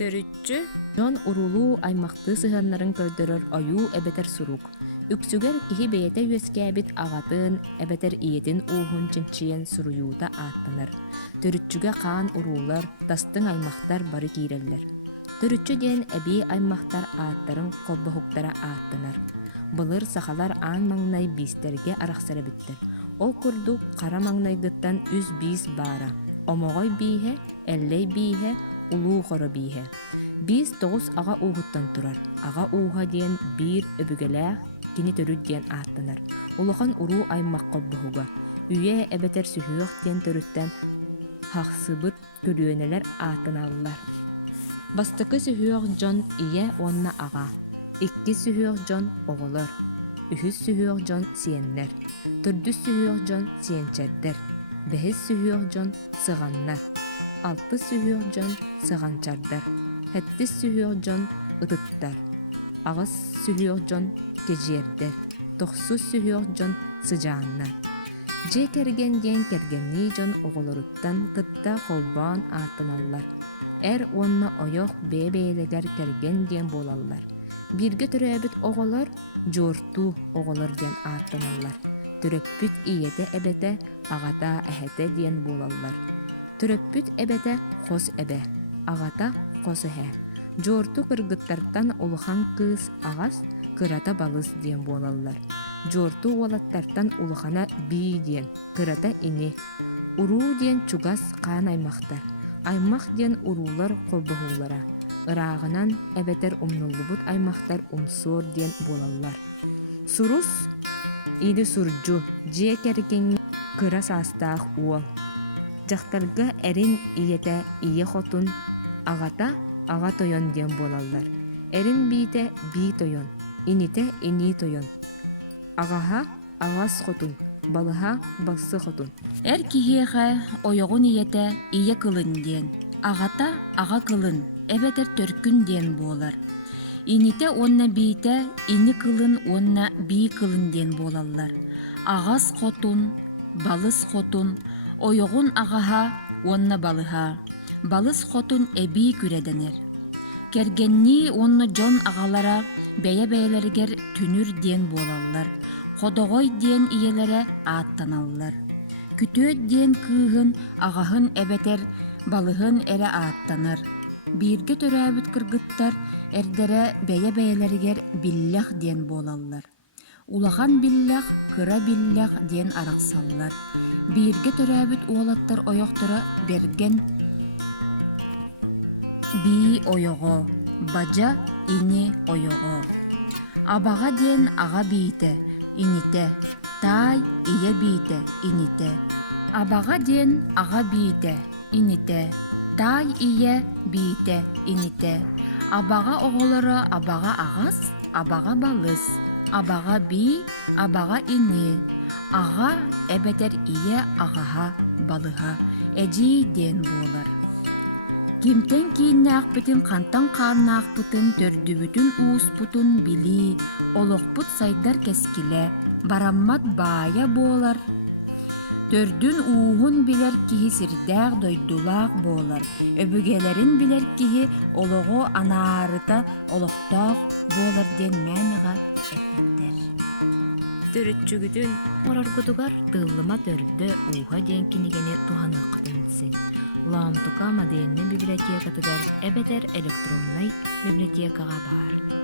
Төрүччү жон урулуу аймакты сыһаннарын көрдөрөр оюу эбетер сурук. Үксүгер киһи бэйэтэ үөскээбит аҕатын, эбетер иетин уухун чинчиен суруйуута ааттанар. Төрүччүгэ хаан уруулар, тастың аймактар бары кииреллер. Төрүччү диэн эбии аймактар ааттарын колбохуктара ааттанар. Былыр сахалар аан маңнай биистерге арахсарабиттер. Ол курдук кара маңнайдыттан үс биис баара. Омоҕой бииһэ, эллей бииһэ, улуу хоро бииһэ. Биис тоҕус аҕа уухуттан турар. Аҕа ууһа диэн биир өбүгэлээх кини төрүт диэн ааттанар. Улахан уруу аймак колбоһуга. Үйэ эбетер сүһүөх диэн төрүттэн хахсыбыт көрүөнэлэр ааттаналлар. Бастыкы сүһүөх дьон ийэ уонна аҕа. Икки сүһүөх дьон оҕолор. Үһүс сүһүөх дьон сиэннэр. Төрдүс сүһүөх дьон сиэнчэрдэр. Бэһис сүһүөх дьон сыҕаннар. Алтыс сүһүөх дьон сыҕанчардар. Хэттис сүһүөх дьон ытыттар. Аҕыс сүһүөх дьон кэдьиэрдэр. Тохсус сүһүөх дьон сыдьааннар. Дьэ кэргэн диэн кэргэннии дьон оҕолоруттан кытта холбоон ааттаналлар. Эр уонна ойох бэйэ-бэйэлэгэр кэргэн диэн буолаллар. Биргэ төрөөбүт оҕолор дьуортуу оҕолор диэн ааттаналлар. Төрөппүт ийэтэ эбэтэ аҕата эһэтэ диэн буолаллар. Төрөппүт эбэтэ хос эбэ, аҕата хос эһэ. Дьуорту кыргыттартан улахан кыыс аҕас, кырата балыс диэн буолаллар. Дьуорту уолаттартан улахана бии диэн, кырата ини. Уруу диэн чугас хаан аймактар. Аймак диэн уруулар колбоһуулара. Ыраагынан эбетер умнуллубут аймактар умсуор диэн буолаллар. Сурус иди сурдьу, дьиэ кэргэн кыра саастаах уол. Дьахтарга эрин ийэтэ ийэ хотун, аҕата аҕа тойон диэн буолаллар. Эрин биите бии тойон, ините инии тойон. Аҕаһа аҕас хотун, балыһа бассы хотун. Эр киһиэхэ ойоҕун ийэтэ ийэ кылын диэн. Аҕата аҕа кылын, эбетер төркүн диэн буолар. Ините уонна биите ини кылын уонна бии кылын диэн буолаллар. Аҕас хотун, балыс хотун, ойоҕун аҕаһа уонна балыһа. Балыс хотун эбии күрэдэнэр. Кэргэннии уонна дьон аҕалара бэйэ-бэйэлэригэр түнүр диэн буолаллар. Ходоҕой диэн ийэлэрэ ааттаналлар. Күтүөт диэн кыыһын аҕаһын эбетер балыһын эрэ ааттанар. Бииргэ төрөөбүт кыргыттар эрдэрэ бэйэ-бэйэлэригэр биллях диэн буолаллар. Улахан биллях, кыра биллях диэн арахсаллар. Бииргэ төрөөбүт уолаттар ойохтора берген бии ойоҕо, бажа ини ойоҕо. Абаҕа диэн аҕа биите, ините, таай ийэ биите, ините. Абаҕа диэн аҕа биите, ините, таай ийэ биите, ините. Абаҕа оҕолоро абаҕа аҕас, абаҕа балыс, абаҕа бии, абаҕа ини. Аҕа эбетер ийэ аҕаһа, балыһа, эдьии диэн буолар. Кимтен кииннээхпитин хантан хааннаахпытын төрдүбүтүн ууспутун билии, олохпут сайдар кескиле, бараммат баая буолар. Төрдүн уухун билер киһи сирдээх дойдулаах буолар. Өбүгээлэрин билер киһи олого анаарыта олохтоох буолар диэн мээмэҕэ эппэттэр. Төрүччүгүтүн ороргутугар тыыллыма төрдө ууһа диэн кинигени туһаныаххытынсың. Лаамтука модельный библиотекатыгар эбетер электронный библиотекаға бар.